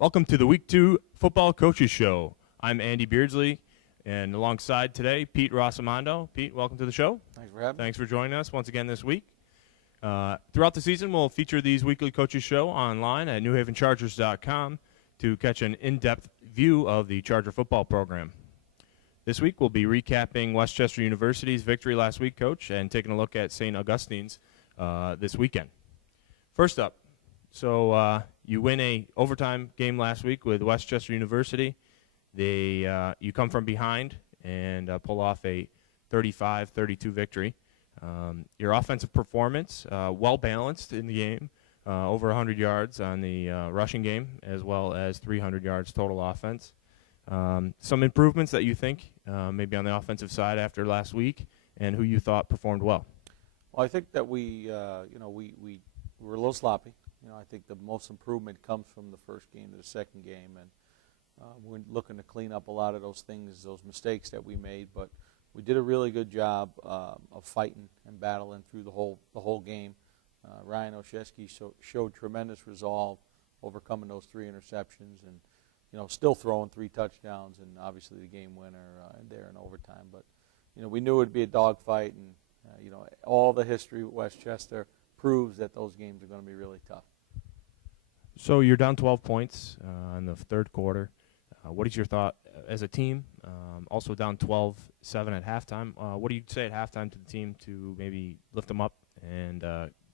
Welcome to the Week 2 Football Coaches Show. I'm Andy Beardsley, and alongside today, Pete Rossimondo. Pete, welcome to the show. Thanks for having me. Thanks for joining us once again this week. Throughout the season, we'll feature these weekly coaches show online at newhavenchargers.com to catch an in-depth view of the Charger football program. This week, we'll be recapping Westchester University's victory last week, Coach, and taking a look at St. Augustine's this weekend. First up, you win a overtime game last week with Westchester University. You come from behind and pull off a 35-32 victory. Your offensive performance, well-balanced in the game, over 100 yards on the rushing game, as well as 300 yards total offense. Some improvements that you think maybe on the offensive side after last week, and who you thought performed well? Well, I think that we were a little sloppy. I think the most improvement comes from the first game to the second game, and we're looking to clean up a lot of those things, those mistakes that we made. But we did a really good job of fighting and battling through the whole game. Ryan Olszewski showed tremendous resolve, overcoming those 3 interceptions, and still throwing 3 touchdowns, and obviously the game winner there in overtime. But we knew it would be a dogfight, and all the history with Westchester proves that those games are going to be really tough. So you're down 12 points in the third quarter. What is your thought as a team? Also down 12-7 at halftime. What do you say at halftime to the team to maybe lift them up and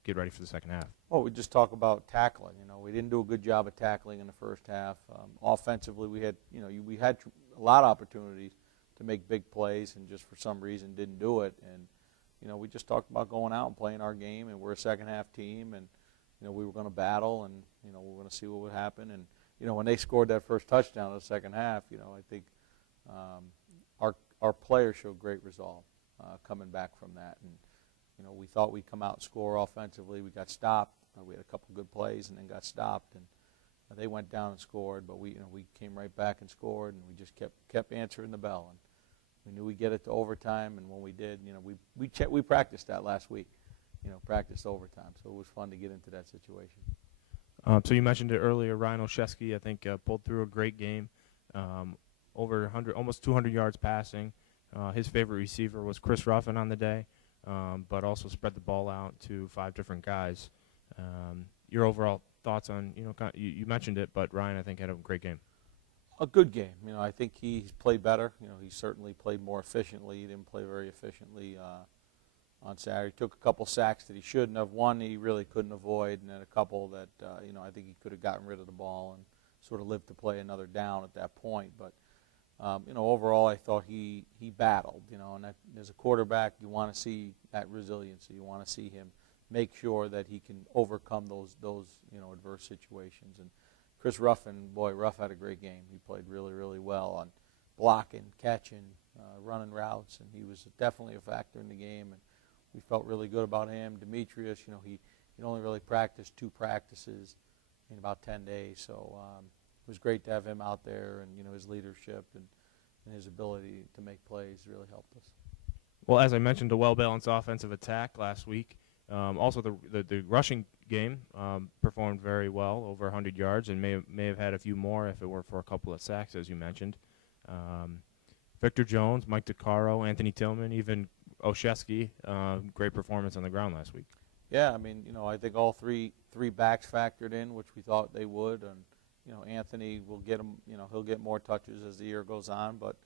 get ready for the second half? Well, we just talk about tackling. We didn't do a good job of tackling in the first half. Offensively, we had a lot of opportunities to make big plays, and just for some reason didn't do it. And we just talked about going out and playing our game, and we're a second half team, and we were going to battle, and we were going to see what would happen. And when they scored that first touchdown in the second half, I think our players showed great resolve coming back from that. And we thought we'd come out and score offensively. We got stopped. We had a couple good plays and then got stopped, and they went down and scored. But we came right back and scored, and we just kept answering the bell. And we knew we'd get it to overtime, and when we did, we practiced that last week. Practiced overtime, so it was fun to get into that situation. So you mentioned it earlier, Ryan Olszewski, I think, pulled through a great game, over 100, almost 200 yards passing. His favorite receiver was Chris Ruffin on the day, but also spread the ball out to 5 different guys. Your overall thoughts on, you mentioned it, but Ryan, I think, had a great game. A good game. I think he's played better. He certainly played more efficiently. He didn't play very efficiently on Saturday. He took a couple sacks that he shouldn't have. One he really couldn't avoid, and then a couple that I think he could have gotten rid of the ball and sort of lived to play another down at that point. But overall, I thought he battled. And that, as a quarterback, you want to see that resiliency. You want to see him make sure that he can overcome those adverse situations. And Chris Ruffin, Ruff had a great game. He played really, really well on blocking, catching, running routes, and he was definitely a factor in the game. And we felt really good about him. Demetrius, he only really practiced 2 practices in about 10 days. So it was great to have him out there, and his leadership and his ability to make plays really helped us. Well, as I mentioned, a well-balanced offensive attack last week. Also, the rushing game performed very well, over 100 yards, and may have had a few more if it were for a couple of sacks, as you mentioned. Victor Jones, Mike DeCaro, Anthony Tillman, even Olszewski, great performance on the ground last week. Yeah, I think all three backs factored in, which we thought they would, and Anthony will get him. He'll get more touches as the year goes on. But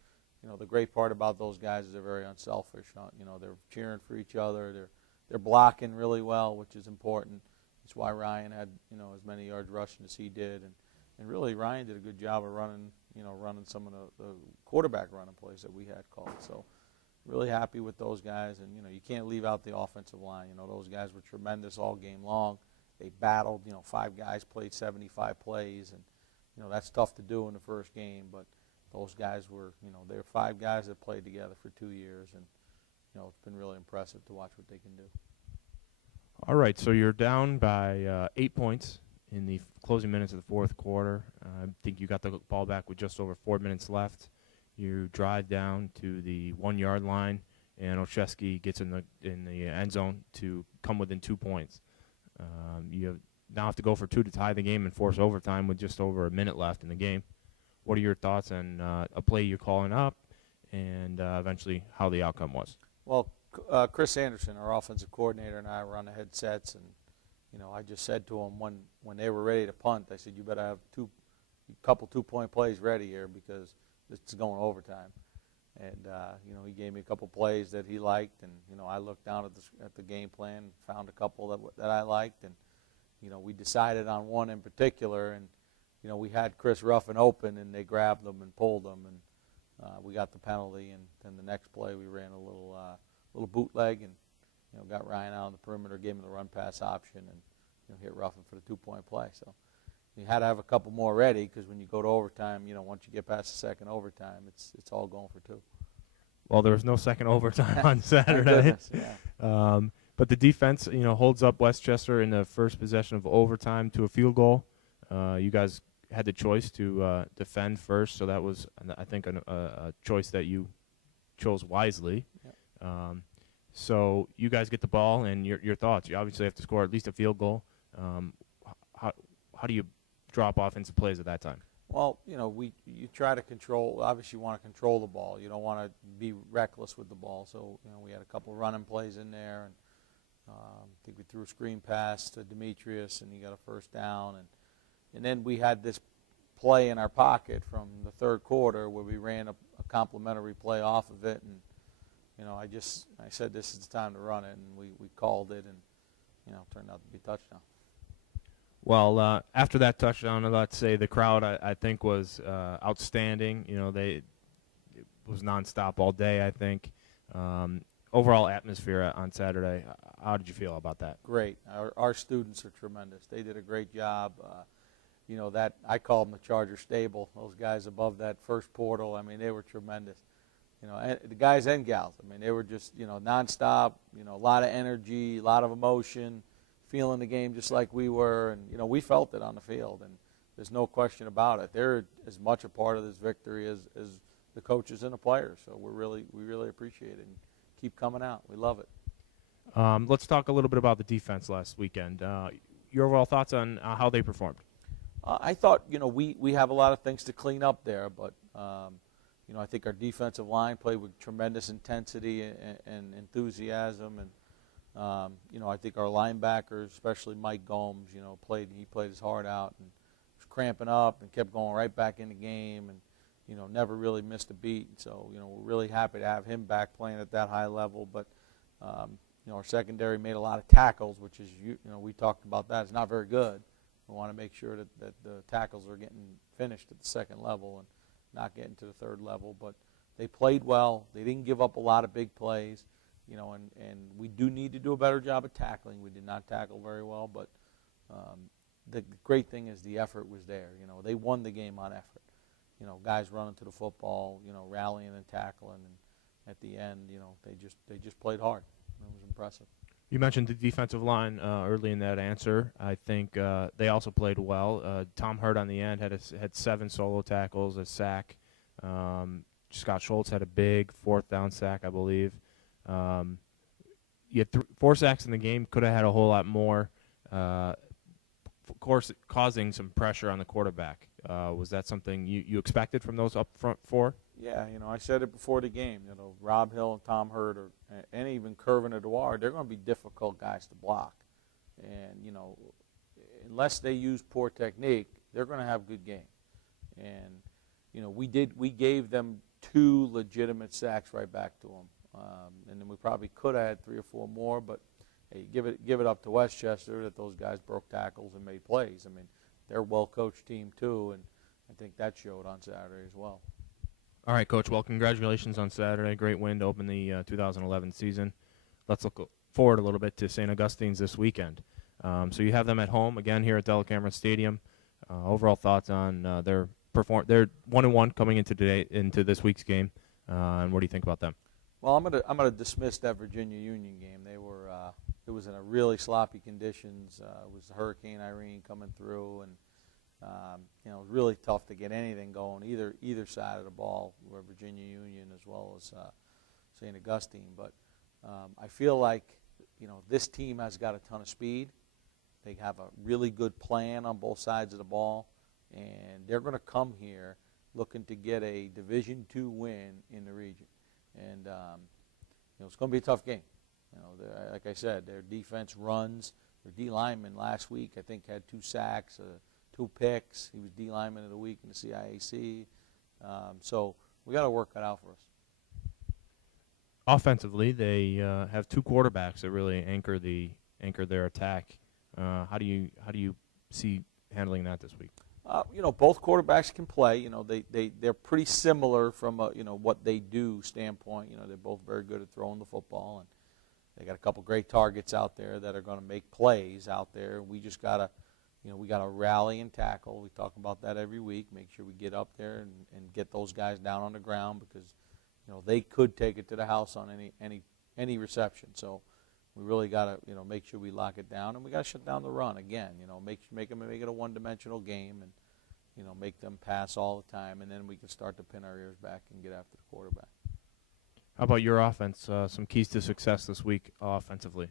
the great part about those guys is they're very unselfish. They're cheering for each other. They're blocking really well, which is important. That's why Ryan had as many yards rushing as he did, and really Ryan did a good job of running some of the quarterback running plays that we had called. So really happy with those guys, and you can't leave out the offensive line. Those guys were tremendous all game long. They battled. 5 guys played 75 plays, and that's tough to do in the first game. But those guys were, they're 5 guys that played together for 2 years, and it's been really impressive to watch what they can do. All right, so you're down by 8 points in the closing minutes of the fourth quarter. I think you got the ball back with just over 4 minutes left. You drive down to the 1-yard line, and Olszewski gets in the end zone to come within 2 points. You now have to go for 2 to tie the game and force overtime with just over a minute left in the game. What are your thoughts on a play you're calling up and eventually how the outcome was? Well, Chris Anderson, our offensive coordinator, and I were on the headsets, and I just said to him when they were ready to punt, I said, you better have a couple 2-point plays ready here because it's going overtime. And he gave me a couple plays that he liked, and I looked down at the game plan, found a couple that I liked, and we decided on one in particular, and we had Chris Ruffin open, and they grabbed them and pulled them, and we got the penalty. And then the next play we ran a little bootleg, and got Ryan out on the perimeter, gave him the run pass option, and hit Ruffin for the 2-point play. So you had to have a couple more ready because when you go to overtime, once you get past the second overtime, it's all going for 2. Well, there was no second overtime on Saturday. Goodness, yeah. But the defense, holds up Westchester in the first possession of overtime to a field goal. You guys had the choice to defend first, so that was, I think, a choice that you chose wisely. Yep. So you guys get the ball, and your thoughts. You obviously have to score at least a field goal. How do you drop offensive plays at that time? Well, you try to control. Obviously, you want to control the ball. You don't want to be reckless with the ball. So, we had a couple of running plays in there, and I think we threw a screen pass to Demetrius, and he got a first down. And then we had this play in our pocket from the third quarter where we ran a complimentary play off of it, and I said this is the time to run it, and we called it, and it turned out to be a touchdown. Well, after that touchdown, let's say the crowd, I think, was outstanding. It was nonstop all day, I think. Overall atmosphere on Saturday, how did you feel about that? Great. Our students are tremendous. They did a great job. That I call them the Charger stable. Those guys above that first portal, I mean, they were tremendous. The guys and gals, I mean, they were just, nonstop, a lot of energy, a lot of emotion, feeling the game just like we were, and we felt it on the field, and there's no question about it. They're as much a part of this victory as the coaches and the players. So we really appreciate it, and keep coming out. We love it. Let's talk a little bit about the defense last weekend. Your overall thoughts on how they performed? I thought we have a lot of things to clean up there, but I think our defensive line played with tremendous intensity and enthusiasm, and I think our linebackers, especially Mike Gomes, played his heart out and was cramping up and kept going right back in the game, and never really missed a beat. So we're really happy to have him back playing at that high level. But our secondary made a lot of tackles, which is we talked about that. It's not very good. We want to make sure that the tackles are getting finished at the second level and not getting to the third level. But they played well. They didn't give up a lot of big plays. And we do need to do a better job of tackling. We did not tackle very well, but the great thing is the effort was there. They won the game on effort. Guys running to the football, rallying and tackling, and at the end, they just played hard. It was impressive. You mentioned the defensive line early in that answer. I think they also played well. Tom Hurt on the end had 7 solo tackles, a sack. Scott Schultz had a big 4th down sack, I believe. You had 4 sacks in the game. Could have had a whole lot more. Of course, causing some pressure on the quarterback. Was that something you expected from those up front 4? Yeah, I said it before the game. Rob Hill and Tom Hurt, and even Kervin Edouard, they're going to be difficult guys to block. And, unless they use poor technique, they're going to have a good game. And, we gave them 2 legitimate sacks right back to them. And then we probably could have had 3 or 4 more, but hey, give it up to Westchester that those guys broke tackles and made plays. I mean, they're a well-coached team too, and I think that showed on Saturday as well. All right, Coach. Well, congratulations on Saturday. Great win to open the 2011 season. Let's look forward a little bit to St. Augustine's this weekend. So you have them at home again here at Della-Camera Stadium. Overall thoughts on their 1-1 coming into this week's game, and what do you think about them? Well, I'm gonna dismiss that Virginia Union game. They were it was in a really sloppy conditions. It was Hurricane Irene coming through, and it was really tough to get anything going either side of the ball, where Virginia Union as well as St. Augustine. But I feel like this team has got a ton of speed, They have a really good plan on both sides of the ball, and they're going to come here looking to get a Division II win in the region. And it's going to be a tough game. Like I said, their defense runs. Their D lineman last week, I think, had 2 sacks, 2 picks. He was D lineman of the week in the CIAC. So we got to work that out for us. Offensively, they have 2 quarterbacks that really anchor their attack. How do you see handling that this week? Both quarterbacks can play. They're pretty similar from what they do standpoint. They're both very good at throwing the football, and they got a couple great targets out there that are going to make plays out there. We just gotta, we gotta rally and tackle. We talk about that every week. Make sure we get up there and get those guys down on the ground because, they could take it to the house on any reception. So we really gotta, make sure we lock it down, and we gotta shut down the run again. Make it a one-dimensional game, and make them pass all the time, and then we can start to pin our ears back and get after the quarterback. How about your offense? Some keys to success this week offensively.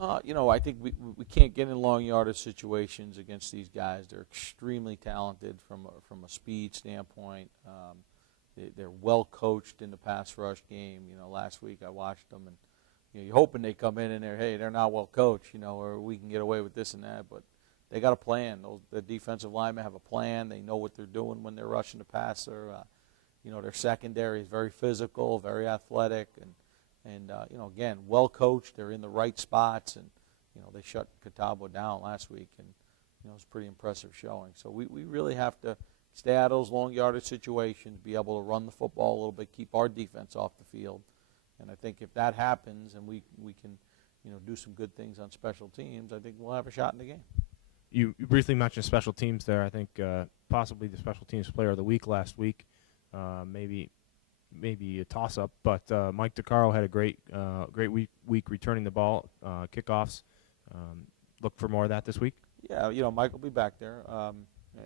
I think we can't get in long yardage situations against these guys. They're extremely talented from a speed standpoint. They're well coached in the pass rush game. Last week I watched them, and you're hoping they come in and they're not well coached, or we can get away with this and that, but they got a plan. The defensive linemen have a plan. They know what they're doing when they're rushing the passer. Their secondary is very physical, very athletic, and again, well coached. They're in the right spots, and they shut Catawba down last week, and it was a pretty impressive showing. So we really have to stay out of those long yardage situations, be able to run the football a little bit, keep our defense off the field, and I think if that happens and we can do some good things on special teams, I think we'll have a shot in the game. You briefly mentioned special teams there. I think possibly the special teams player of the week last week. Maybe a toss-up, but Mike DeCaro had a great week returning the ball, kickoffs. Look for more of that this week. Yeah, Mike will be back there,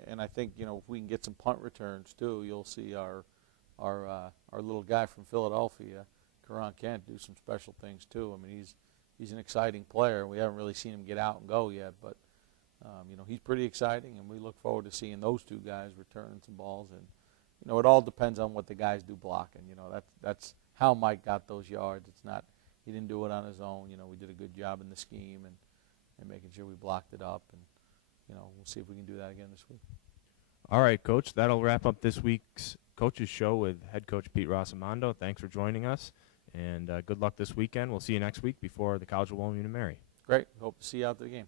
and I think if we can get some punt returns too, you'll see our little guy from Philadelphia, Karan Kent, do some special things too. I mean, he's an exciting player. We haven't really seen him get out and go yet, but he's pretty exciting, and we look forward to seeing those 2 guys returning some balls. And it all depends on what the guys do blocking. That's how Mike got those yards. It's not he didn't do it on his own. We did a good job in the scheme and making sure we blocked it up. And we'll see if we can do that again this week. All right, Coach. That'll wrap up this week's Coaches Show with head coach Pete Rossimondo. Thanks for joining us, and good luck this weekend. We'll see you next week before the College of William & Mary. Great. Hope to see you out at the game.